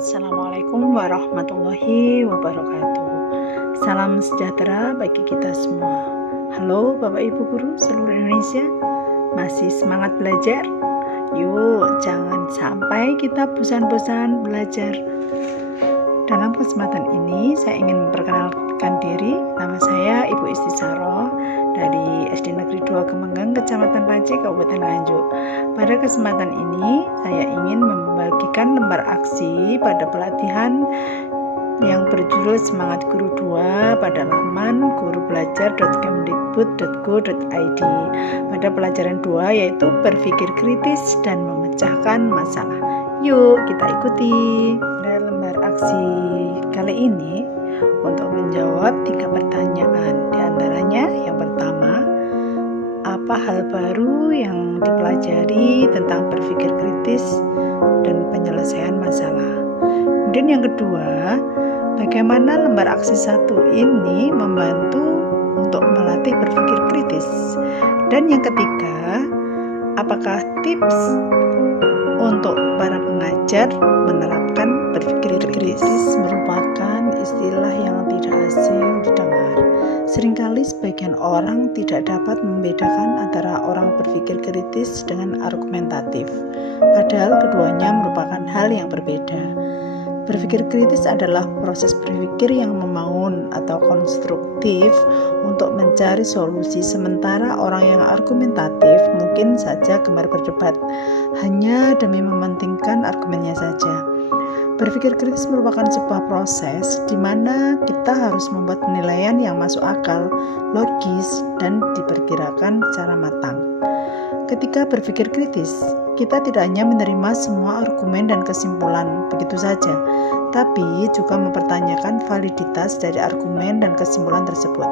Assalamualaikum warahmatullahi wabarakatuh. Salam sejahtera bagi kita semua. Halo Bapak Ibu Guru seluruh Indonesia, masih semangat belajar? Yuk, jangan sampai kita bosan-bosan belajar. Dalam kesempatan ini saya ingin memperkenalkan diri. Nama saya Ibu Istisaro dari SD Negeri 2 Kemenggang, Kecamatan Paci, Kabupaten Nganjuk. Pada kesempatan ini saya ingin membagikan lembar aksi pada pelatihan yang berjudul Semangat Guru 2 pada laman gurubelajar.kemdikbud.go.id. Pada pelajaran 2 yaitu berpikir kritis dan memecahkan masalah. Yuk kita ikuti. Pada lembar aksi kali ini untuk menjawab 3 pertanyaan. Di antaranya yang pertama, apa hal baru yang dipelajari tentang berpikir kritis dan penyelesaian masalah? Kemudian yang kedua, bagaimana lembar aksi 1 ini membantu untuk melatih berpikir kritis? Dan yang ketiga, apakah tips untuk para pengajar menerapkan berpikir kritis? Merupakan istilah yang tidak asing didengar. Seringkali sebagian orang tidak dapat membedakan antara orang berpikir kritis dengan argumentatif, padahal keduanya merupakan hal yang berbeda. Berpikir kritis adalah proses berpikir yang membangun atau konstruktif untuk mencari solusi, sementara orang yang argumentatif mungkin saja gemar berdebat hanya demi mementingkan argumennya saja. Berpikir kritis merupakan sebuah proses di mana kita harus membuat penilaian yang masuk akal, logis, dan diperkirakan secara matang. Ketika berpikir kritis, kita tidak hanya menerima semua argumen dan kesimpulan begitu saja, tapi juga mempertanyakan validitas dari argumen dan kesimpulan tersebut.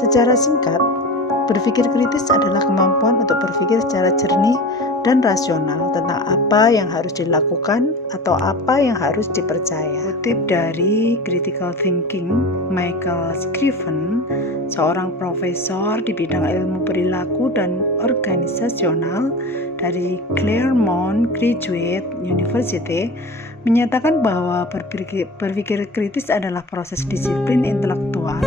Secara singkat, berpikir kritis adalah kemampuan untuk berpikir secara jernih dan rasional tentang apa yang harus dilakukan atau apa yang harus dipercaya. Kutip dari Critical Thinking, Michael Scriven, seorang profesor di bidang ilmu perilaku dan organisasional dari Claremont Graduate University, menyatakan bahwa berpikir kritis adalah proses disiplin intelektual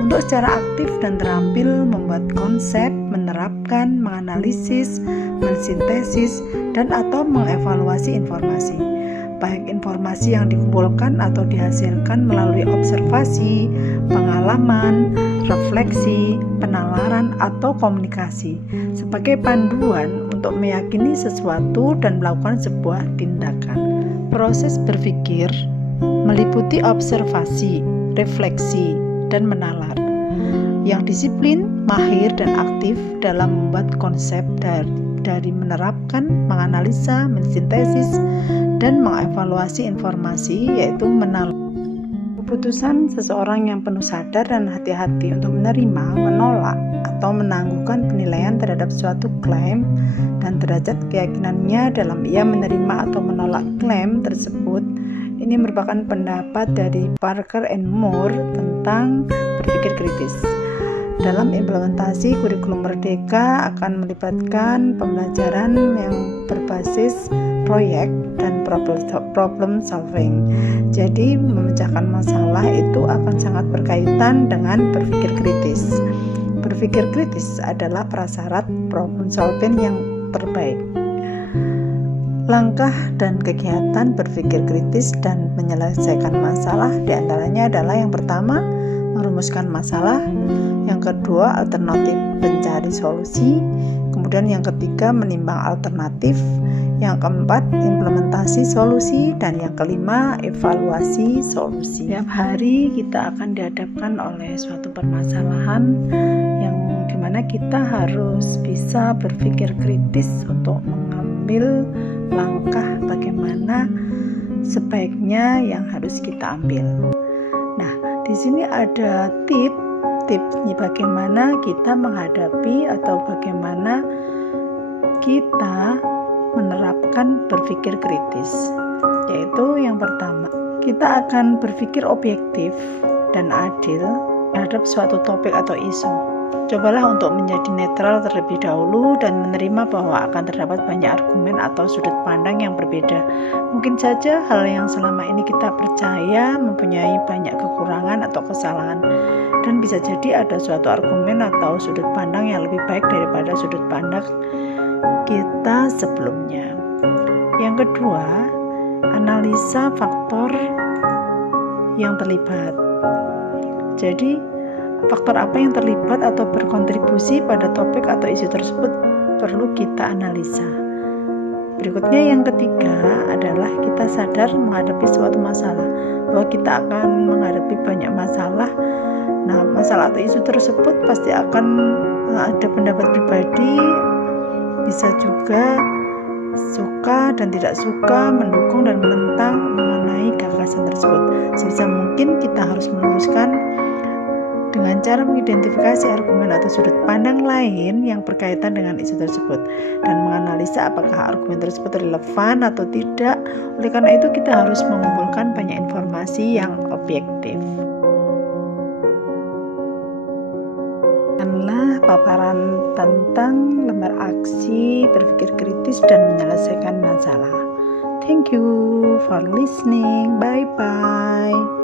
untuk secara aktif dan terampil membuat konsep, menerapkan, menganalisis, mensintesis, dan atau mengevaluasi informasi. Baik informasi yang dikumpulkan atau dihasilkan melalui observasi, pengalaman, refleksi, penalaran, atau komunikasi sebagai panduan untuk meyakini sesuatu dan melakukan sebuah tindakan. Proses berpikir meliputi observasi, refleksi, dan menalar. Yang disiplin, mahir, dan aktif dalam membuat konsep dari menerapkan, menganalisa, mensintesis, dan mengevaluasi informasi, yaitu menalar. Keputusan seseorang yang penuh sadar dan hati-hati untuk menerima, menolak, atau menangguhkan penilaian terhadap suatu klaim dan derajat keyakinannya dalam ia menerima atau menolak klaim tersebut. Ini merupakan pendapat dari Parker and Moore tentang berpikir kritis. Dalam implementasi kurikulum Merdeka akan melibatkan pembelajaran yang berbasis proyek dan problem solving. Jadi memecahkan masalah itu akan sangat berkaitan dengan berpikir kritis. Berpikir kritis adalah prasyarat problem solving yang terbaik. Langkah dan kegiatan berpikir kritis dan menyelesaikan masalah diantaranya adalah yang pertama, merumuskan masalah, yang kedua, alternatif mencari solusi, kemudian yang ketiga, menimbang alternatif, yang keempat, implementasi solusi, dan yang kelima, evaluasi solusi. Setiap hari kita akan dihadapkan oleh suatu permasalahan yang dimana kita harus bisa berpikir kritis untuk mengambil langkah bagaimana sebaiknya yang harus kita ambil. Nah, di sini ada tipsnya bagaimana kita menghadapi atau bagaimana kita menerapkan berpikir kritis. Yaitu yang pertama, kita akan berpikir objektif dan adil terhadap suatu topik atau isu. Cobalah untuk menjadi netral terlebih dahulu dan menerima bahwa akan terdapat banyak argumen atau sudut pandang yang berbeda. Mungkin saja hal yang selama ini kita percaya mempunyai banyak kekurangan atau kesalahan, dan bisa jadi ada suatu argumen atau sudut pandang yang lebih baik daripada sudut pandang kita sebelumnya. Yang kedua, analisa faktor yang terlibat. Jadi, faktor apa yang terlibat atau berkontribusi pada topik atau isu tersebut perlu kita analisa. Berikutnya yang ketiga adalah kita sadar menghadapi suatu masalah, bahwa kita akan menghadapi banyak masalah. Nah, masalah atau isu tersebut pasti akan ada pendapat pribadi, bisa juga suka dan tidak suka, mendukung dan menentang mengenai gagasan tersebut. Sebisa mungkin kita harus meluruskan dengan cara mengidentifikasi argumen atau sudut pandang lain yang berkaitan dengan isu tersebut dan menganalisa apakah argumen tersebut relevan atau tidak. Oleh karena itu kita harus mengumpulkan banyak informasi yang objektif. Inilah paparan tentang lembar aksi berpikir kritis dan menyelesaikan masalah. Thank you for listening. Bye bye.